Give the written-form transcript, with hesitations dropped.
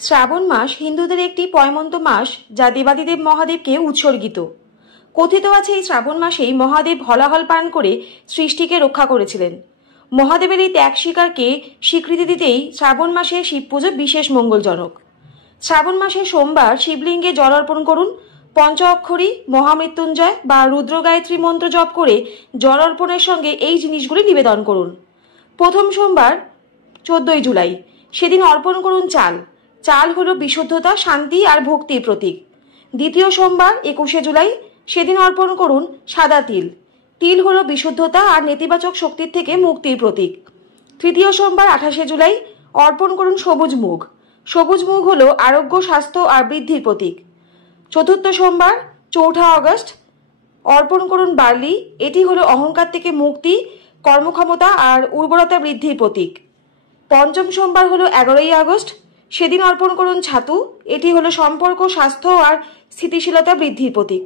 শ্রাবণ মাস হিন্দুদের একটি পয়মন্ত মাস, যা দেবাদিদেব মহাদেবকে উৎসর্গিত। কথিত আছে এই শ্রাবণ মাসেই মহাদেব হলাহল পান করে সৃষ্টিকে রক্ষা করেছিলেন। মহাদেবের এই ত্যাগ স্বীকারকে স্বীকৃতি দিতেই শ্রাবণ মাসে শিব পুজো বিশেষ মঙ্গলজনক। শ্রাবণ মাসে সোমবার শিবলিঙ্গে জল অর্পণ করুন। পঞ্চ অক্ষরী, মহামৃত্যুঞ্জয় বা রুদ্র গায়ত্রী মন্ত্র জপ করে জল অর্পণের সঙ্গে এই জিনিসগুলি নিবেদন করুন। প্রথম সোমবার 14ই জুলাই, সেদিন অর্পণ করুন চাল। চাল হলো বিশুদ্ধতা, শান্তি আর ভক্তির প্রতীক। দ্বিতীয় সোমবার 21শে জুলাই, সেদিন অর্পণ করুন সাদা তিল। তিল হলো বিশুদ্ধতা আর নেতিবাচক শক্তির থেকে মুক্তির প্রতীক। তৃতীয় সোমবার 28শে জুলাই, অর্পণ করুন সবুজ মুগ। সবুজ মুগ হলো আরোগ্য, স্বাস্থ্য আর বৃদ্ধির প্রতীক। চতুর্থ সোমবার 4 আগস্ট, অর্পণ করুন বার্লি। এটি হলো অহংকার থেকে মুক্তি, কর্মক্ষমতা আর উর্বরতা বৃদ্ধির প্রতীক। পঞ্চম সোমবার হলো 11ই আগস্ট, সেদিন অর্পণ করুন ছাতু। এটি হলো সম্পর্ক, স্বাস্থ্য আর স্থিতিশীলতা বৃদ্ধির প্রতীক।